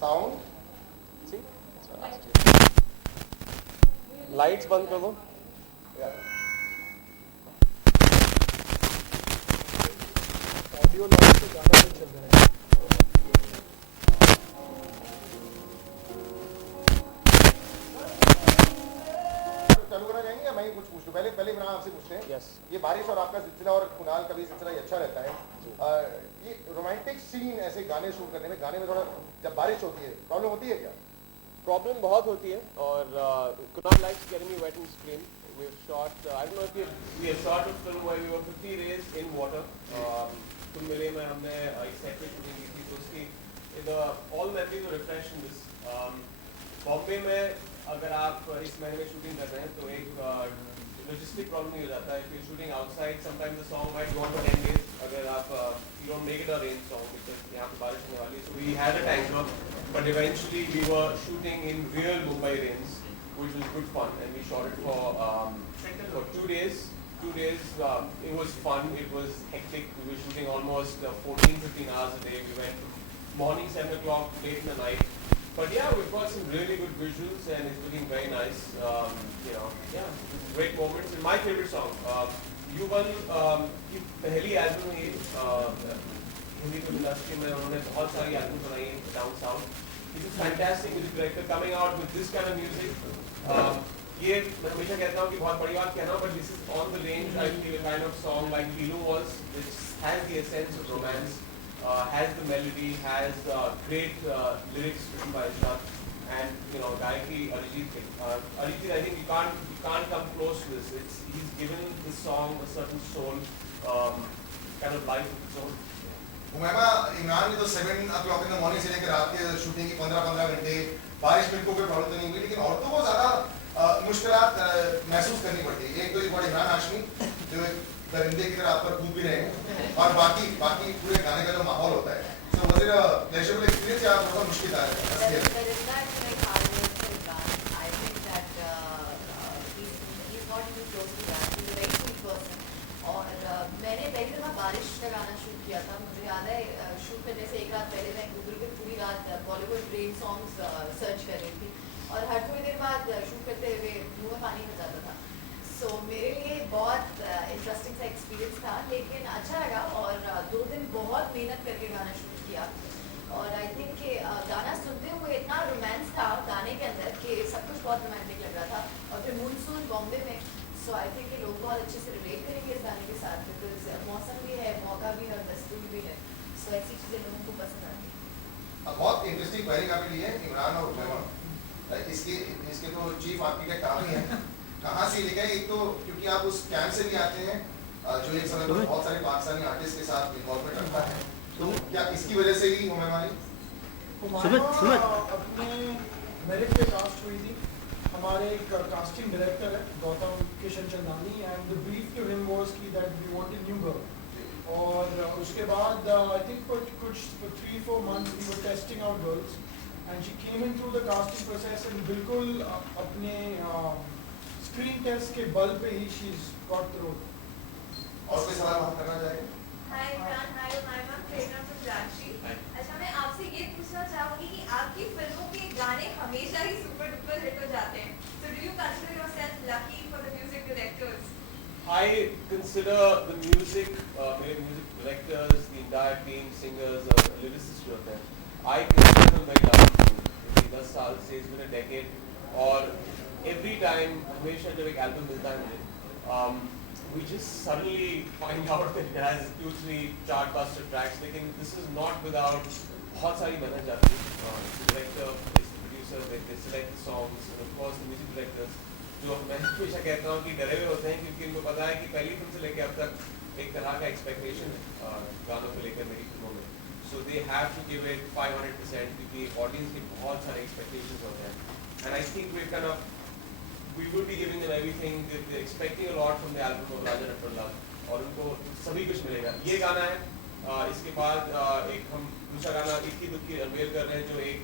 Sound See? So lights बंद कर दो. ऑडियो लॉन्च से ज़्यादा नहीं चल रहा है. चालू करना चाहेंगे या मैं ही कुछ पूछ लूं? पहले इमरान आपसे पूछते हैं. Yes. ये बारिश और आपका सिलसिला और कुणाल का भी सिलसिला ये अच्छा रहता है. ये रोमांटिक सीन ऐसे गाने शूट करने में, गाने में थोड़ा जब बारिश होती है प्रॉब्लम होती है क्या? प्रॉब्लम बहुत होती है और Kunal likes getting me wet in screen. We've shot, I don't know if we have shot a film where we were 50 days in water. तुम मिले में हमने एक सेट पे शूटिंग की थी तो उसकी all memories were refreshed in this. Bombay में अगर आप इस महीने में शूटिंग कर रहे हैं तो एक लॉजिस्टिक प्रॉब्लम ही हो जाता है. If you're shooting outside, sometimes the song might go on for 10 days. अगर आप you don't make it a rain song because यहाँ पे बारिश होने वाली है. So we had a tanker, but eventually we were shooting in real Mumbai rains, which was good fun, and we shot it for 2 days. 2 days. It was fun. It was hectic. We were shooting almost 14-15 hours a day. We went morning 7 o'clock, late in the night. But yeah, we've got some really good visuals and it's looking very nice. Great moments. And my favorite song, युगल की पहली album है Hindi film industry में. उन्होंने बहुत सारी album बनाई है down south. He's a fantastic music director coming out with this kind of music. ये मैं हमेशा कहता हूँ कि बहुत बड़ी बात कहना, but this is on the range. I feel a kind of song like Pilu was, which has the essence of romance. Has the melody, has great lyrics written by Ishaq, and Gayaki Arijit. Arijit, I think you can't come close to this. He's given this song a certain soul, kind of life of its own. Umaima, Imran ने तो 7 o'clock in the morning से लेकर रात के shooting की 15 घंटे बारिश में कोई प्रॉब्लम तो नहीं हुई, लेकिन औरतों को ज़्यादा मुश्किलात महसूस करनी पड़ती है. एक तो इस इमरान हाशमी जो एक दरिंदे की तरह आप पर कूद भी रहे हैं और बाकी पूरे गाने का जो माहौल होता है. So was it a pleasurable experience या थोड़ा मुश्किल था? There is that like hard work for Imran. I think that he's not even close to that. He's a very sweet person. और मैंने पहली दफ़ा बारिश का गाना शूट किया था. मुझे याद है शूट करने से एक रात पहले मैं गूगल पे पूरी रात बॉलीवुड रेन सॉन्ग्स सर्च कर रही थी और हर थोड़ी देर बाद शूट करते हुए मुँह में पानी हो जाता था. सो मेरे लिए बहुत इंटरेस्टिंग सा एक्सपीरियंस था, लेकिन अच्छा लगा. और 2 दिन बहुत मेहनत करके गाना शूट किया और आई थिंक कि गाना सुनते हुए इतना रोमांस था गाने के अंदर कि सब कुछ बहुत रोमांटिक लग रहा था. और फिर मूनसून बॉम्बे में, सो आई थिंक कि लोग बहुत अच्छे से रिलेट करेंगे इस गाने के साथ, बिकॉज मौसम भी है, मौका भी है, दस्तूर भी है. सो ऐसी चीज़ें लोगों को पसंद आती हैं. बहुत इंटरेस्टिंग क्वेरी आपने ली है इमरान और उमैमा. इसके तो चीफ आर्किटेक्ट आप ही हैं. कहाँ से लेके आए? एक तो क्योंकि आप उस कैंप से भी आते हैं जो एक समय पर बहुत सारे पाकिस्तानी आर्टिस्ट के साथ इन्वॉल्वमेंट रखता है, तो क्या इसकी वजह से ही उमैमा ने अपने मेरिट पे कास्ट हुई थी. हमारे एक कास्टिंग डायरेक्टर है Gautam Kishan Chandani, and the brief to him was कि that we want a new girl. और उसके बाद आई थिंक कुछ 3-4 months we were testing out girls and she came in through the casting process and बिल्कुल अपने screen test के बल पे ही she is got the role. और कोई सवाल हम करना चाहेंगे? Hi Imran, hi Umaima, Prerna from Ranchi. अच्छा, मैं आपसे ये पूछना चाहूँगी कि आपकी फिल्मों के गाने हमेशा ही सुपर डुपर हिट हो जाते हैं. So do you consider yourself lucky for the music directors? I consider the music, मेरे music directors, the entire team, singers, lyricists जो होते हैं, I consider them very lucky. क्योंकि 10 साल से, it's been a decade, और every time हमेशा जब एक एल्बम मिलता है मुझे, we just suddenly find out that it has 2-3 chartbuster tracks. लेकिन this is not without बहुत सारी मेहनत जाती है. The director, the producer, they select the songs, and of course the music directors, जो मैं हमेशा कहता हूँ कि डरे हुए होते हैं क्योंकि उनको पता है कि पहली फिल्म से लेकर अब तक एक तरह का एक्सपेक्टेशन है गानों को लेकर मेरी फिल्मों में. So they have to give it 500% क्योंकि ऑडियंस के बहुत सारे एक्सपेक्टेशंस होते हैं. And I think we will be giving them everything. They're expecting a lot from the album of Raja Ratnalal, और उनको सभी कुछ मिलेगा. ये गाना है. इसके बाद एक हम दूसरा गाना इक्की दुक्की अनवेल कर रहे हैं जो एक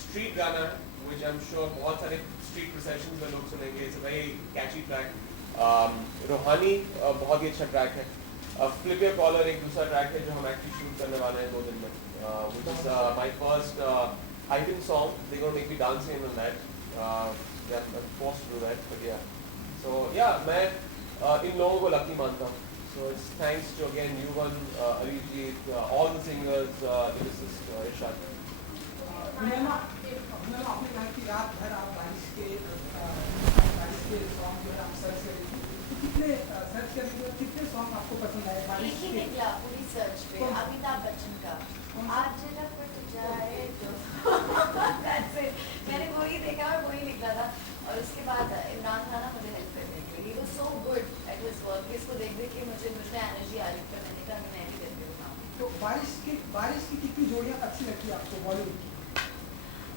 स्ट्रीट गाना है, which I'm sure बहुत सारे स्ट्रीट प्रोसेशंस में लोग सुनेंगे. It's a very catchy track. रूहानी बहुत ही अच्छा ट्रैक है. Flip Your Collar एक दूसरा ट्रैक है जो हम एक्चुअली शूट करने वाले हैं 2 दिन में, which is my first item song. They're gonna make me dancing on that. Yeah, I'm forced to do that, but yeah. So yeah, मैं इन लोगों को lucky मानता हूँ. So it's thanks to again Yuvan, Arijit, all the singers, lyricist Irshad. Ma'am आपने कहा कि रात भर आप बारिश के सॉन्ग जो है आप सर्च करेंगे, तो कितने सर्च करने के कितने सॉन्ग आपको पसंद आए बारिश एक ही के? निकला पूरी सर्च पे, अमिताभ बच्चन का आज लपट जाए तो That's it. मैंने वही देखा और वही लिखा था, और उसके बाद इमरान था ना मुझे हेल्प करने के लिए. He was so good at his work. इसको देख देख के मुझे एनर्जी आ रही थी, मैंने कहा कि मैं भी करके दिखाऊं. तो बारिश की कितनी जोड़ियाँ अच्छी लगती है आपको बॉलीवुड की?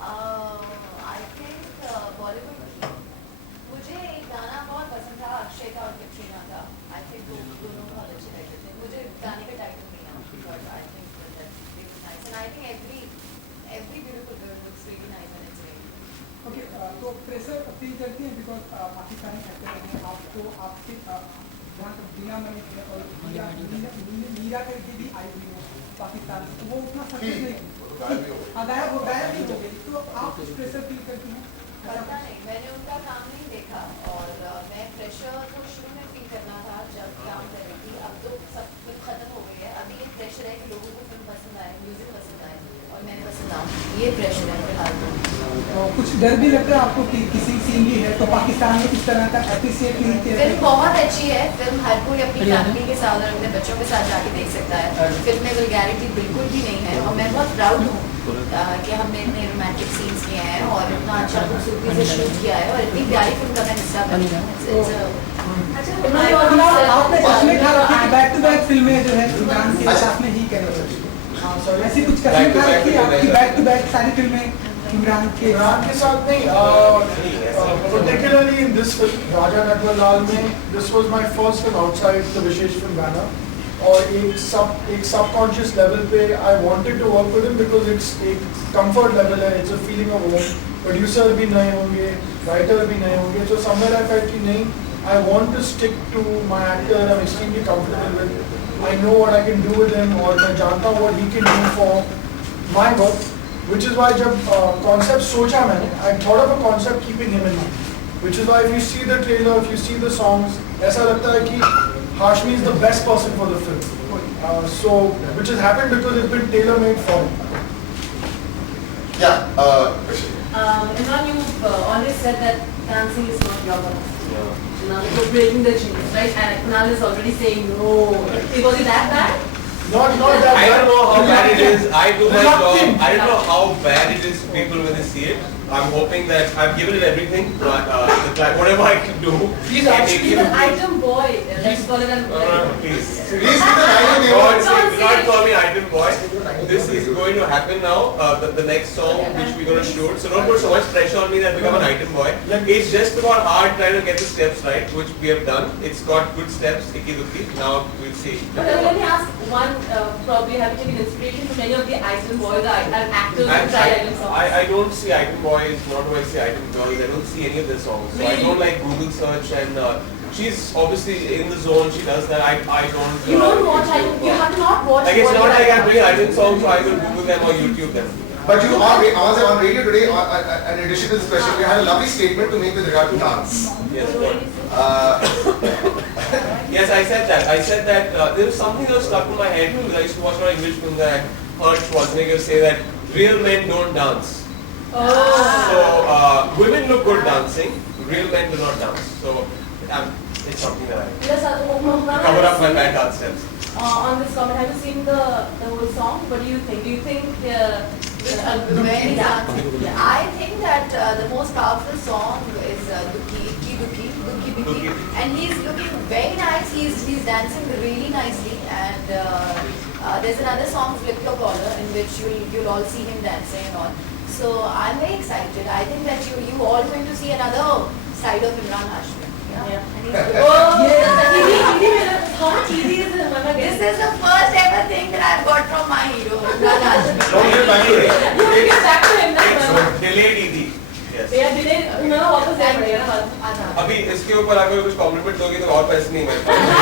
I think बॉलीवुड की मुझे एक गाना बहुत पसंद था, अक्षय का और कैटरीना का. I think वो दोनों बहुत अच्छे लगते थे. मुझे गाने का टाइटल नहीं याद, but I think that they were nice, and I think every beautiful girl looks really nice when it's raining. Okay, तो प्रेशर फील करती हैं बिकॉज पाकिस्तानी एक्टर हैं आपको, आपके जहाँ तक बिना मनी है और मीरा करके भी आई हुई है पाकिस्तान से, तो वो उतना सक्सेस नहीं गायब हो गई, तो आप कुछ प्रेशर फील करती हैं? पता नहीं, मैंने उनका काम नहीं देखा, और मैं प्रेशर तो शुरू में फील करना था जब काम कर रही थी. अब तो सब कुछ खत्म हो गई है. अभी ये प्रेशर है कि लोगों को फिल्म पसंद आए, म्यूजिक पसंद आए और मैं पसंद आऊँ. ये प्रेशर है फिलहाल. तो कुछ डर भी लगता है आपको कि किसी सीन भी है तो पाकिस्तान में इस तरह का एप्रिसिएट नहीं किया? फिल्म बहुत अच्छी है. फिल्म हर कोई अपनी फैमिली के साथ और अपने बच्चों के साथ जाके देख सकता है. फिल्म में वल्गैरिटी बिल्कुल भी नहीं है, और मैं बहुत प्राउड हूँ कि हमने इतने रोमांटिक सीन्स किए हैं और इतना अच्छा खूबसूरती से शूट किया है, और इतनी प्यारी फिल्म का मैं हिस्सा बनी हूँ. आपने कसमें खा रखी है बैक टू बैक फिल्में जो है इमरान के साथ में ही करें, ऐसी कुछ कसमें खा रखी है आपकी बैक टू बैक सारी फिल्में इमरान के साथ नहीं. Particularly in this film, राजा नटवरलाल में, this was my first film outside the Vishesh film banner, और एक सबकॉन्शियस लेवल पे I wanted to work with him because it's एक comfort level है, it's a feeling of home. Producer भी नए होंगे, writer भी नए होंगे, so somewhere I felt कि नहीं, I want to stick to my actor I'm extremely comfortable with. I know what I can do with him, और मैं जानता हूँ what he can do for my work, which is why जब concept सोचा मैंने, I thought of a concept keeping him in mind, which is why if you see the trailer, if you see the songs, ऐसा लगता है कि Hashmi is the best person for the film. So, which has happened because it's been tailor-made for him. Yeah, Imran, you've always said that dancing is not your work. Yeah. Now you're breaking the chains, right? And Kunal is already saying no. Was it that bad? Not that I don't know how bad it is. I do my job. Reluctant. I don't know how bad it is for people when they see it. I'm hoping that I've given it everything, but whatever I can do. Please I actually make He's it. an item boy. Let's call it an Please. please give the item name. God sake, do not call me item boy. This is going to happen now. The next song which we're going to shoot. So don't put so much pressure on me that I become an item boy. It's just about hard trying to get the steps right, which we have done. It's got good steps, ikki dukki. Now we'll see. But let me ask one, probably have you taken inspiration from many of the item boys and actors who And try item songs? I don't see item boys, nor do I see item girls. I don't see any of their songs. So I Really? don't like Google search, and she's obviously in the zone. She does that. I don't. You don't watch item, you have to not watch Like it's not Bollywood like I'm item doing item songs, so I will Google them or YouTube them. But you on radio today, in addition to this question, you had a lovely statement to make with regard to dance. Yes, what? Uh, Yes, I said that. I said that there was something that was stuck in my head because I used to watch a lot of English films and I heard Schwarzenegger say that real men don't dance. So women look good dancing, real men do not dance. So it's something that I Yes, cover up my bad dance steps. on this comment, have you seen the whole song? What do you think? Do you think Very yeah. I think that the most powerful song is Dukhi Dukhi, and he's looking very nice. He's dancing really nicely, and there's another song, Flip Your Collar, in which you'll all see him dancing and all. So I'm very excited. I think that you all going to see another side of Imran Hashmi. Yeah. And he's good. Oh, how much easy is it? This is the first ever thing that I've got from my hero, Imran Hashmi. don't get back to it. You have to get back to him now. It's delayed easy. Yes. Yeah, delayed. Remember what was there? Adha. अभी इसके ऊपर अगर कुछ complement दोगे तो और पैसे नहीं मिल पाएंगे.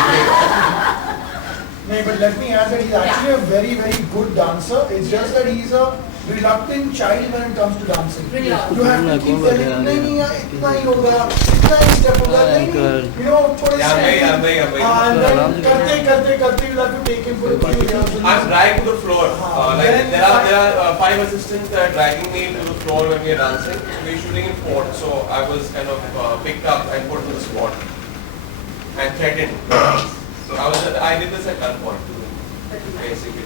No, but let me add that he's actually a very, very good dancer. It's just that he's a reluctant child when it comes to dancing. Reluctant. You have to keep telling him, नहीं यार इतना ही होगा, इतना ही step होगा, नहीं, you know, थोड़े Yeah, से. I'm very. And then करते you have to take him for a few years. I'm dragged to the floor. Like Then- there are 5 assistants that are dragging me to the floor when we are dancing. We're shooting in Fort, so I was kind of picked up and put to the spot and threatened. So I did this at gunpoint, basically.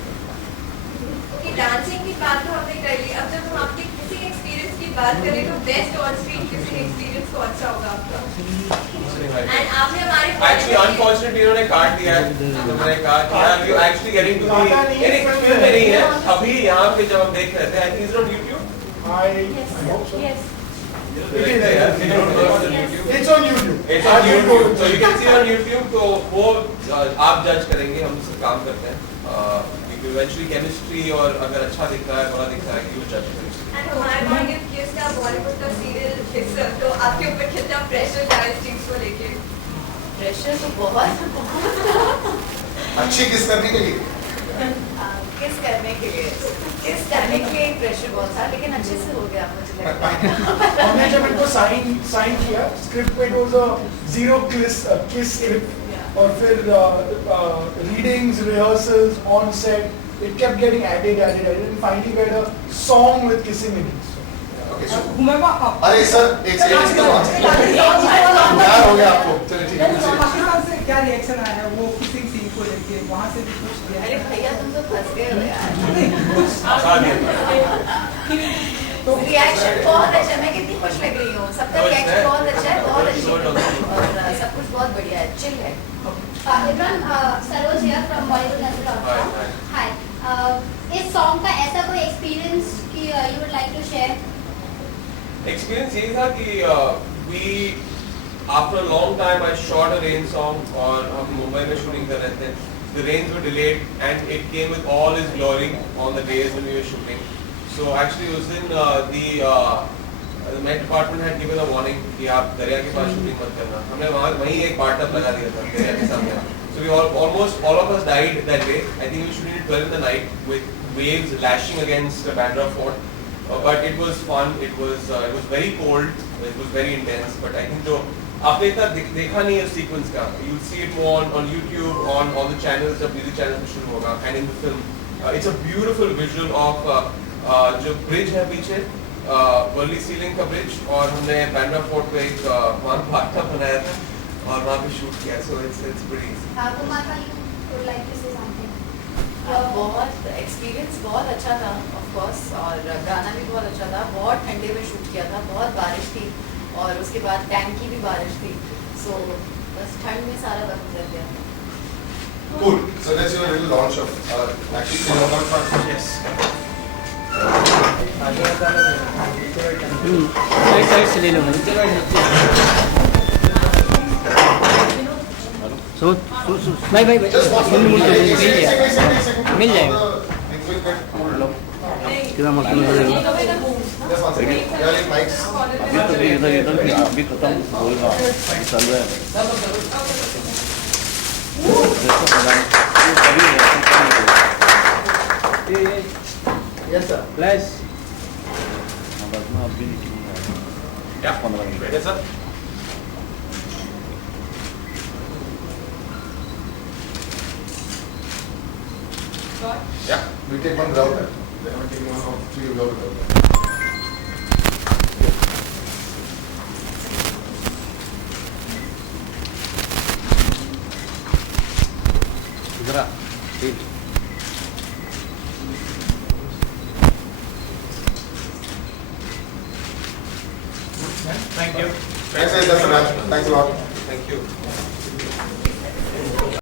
कि dancing की बात तो हमने कर ली. अब जब हम आपके किसी एक्सपीरियंस की बात करें तो बेस्ट ऑन स्क्रीन किसी एक्सपीरियंस कौन सा होगा आपका? एंड आपने हमारे Actually, unfortunately, इन्होंने काट दिया है. तो मैंने कहा कि यार, you actually getting to me. नहीं, फिल्म में नहीं है. अभी यहाँ पे जब हम देख रहे थे, I think it's on YouTube. I hope so. Yes. It is. It's on YouTube. It's on YouTube. So you can see on YouTube. तो वो आप जज करेंगे. हम इससे काम करते हैं. Eventually chemistry और अगर अच्छा दिखता है, बुरा दिखता है, you judge it. एंड हमारे मांगे किसका बॉलीवुड का सीरियल फिक्सर तो आपके ऊपर कितना प्रेशर था इस चीज को लेके? प्रेशर तो बहुत अच्छी किस करने के लिए किस करने के लिए किस करने के लिए प्रेशर बहुत था, लेकिन अच्छे से हो गया मुझे लगता है. हमने जब इनको साइन किया स्क्रिप्ट पे, it was a 0 kiss script. और फिर readings, rehearsals on set, it kept getting added, and finally we had a song with kissing in it. Okay, so whomever अरे सर एक सेकंड यार हो गया आपको. चलिए ठीक है. पाकिस्तान से क्या रिएक्शन आया है वो किसिंग सीन को लेके, वहाँ से भी कुछ अरे भैया तुम तो फंस गए हो यार. आसान है. रिएक्शन बहुत अच्छा, मैं कितनी खुश लग रही हूँ. सबका रिएक्शन बहुत अच्छा है, बहुत अच्छी है और सब कुछ बहुत बढ़िया है, चिल है. Imran, Saroj here from bollywoodnazzar.com. Hi. Hi. इस सॉन्ग का ऐसा कोई एक्सपीरियंस कि you would like to share? Experience यही था कि we after a long time I shot a rain song और हम मुंबई में शूटिंग कर रहे थे. The rains were delayed and it came with all its glory on the days when we were shooting. So actually उस दिन the Met Department had given a warning कि आप दरिया के पास शूटिंग मत करना. हमने वहीं एक बाथटब लगा दिया था दरिया के सामने. So we almost all of us died that day. I think we were shooting at 12 in the night with waves lashing against Bandra Fort. But it was fun. It was very cold. It was very intense. But I think जो आपने इतना देखा नहीं है sequence का. You'll see it more on YouTube, on all the channels, जब music channels में शुरू होगा, and in the film. It's a beautiful visual of जो bridge है पीछे, वर्ली सीलिंग का ब्रिज, और हमने बैंड्रा फोर्ट पे एक वहाँ बाथटब बनाया था और वहाँ पे शूट किया. So it's pretty. Kumaka, you would like to say something? बहुत एक्सपीरियंस बहुत अच्छा था ऑफ कोर्स, और गाना भी बहुत अच्छा था. बहुत ठंडे में शूट किया था, बहुत बारिश थी और उसके बाद टैंक की भी बारिश थी. सो बस ठंड में सारा वक्त गुजर गया. Cool. So let's do a little launch of actually launch one. Yes. Side से ले लो भाई. भाई Just watch मुड़ मुड़ के एक मिल जाएगा. second. मिल जाएगा. Things will get cooled. कितना मस्त लग रहा है. Just one second. यार एक mics. अभी खत्म होगा, चल रहा है. Yes sir. Plus Yeah. Yes sir. Yeah. We take one without that. They haven't taken one of three without that. इधर आ. Thank you. Thanks a lot. Thank you.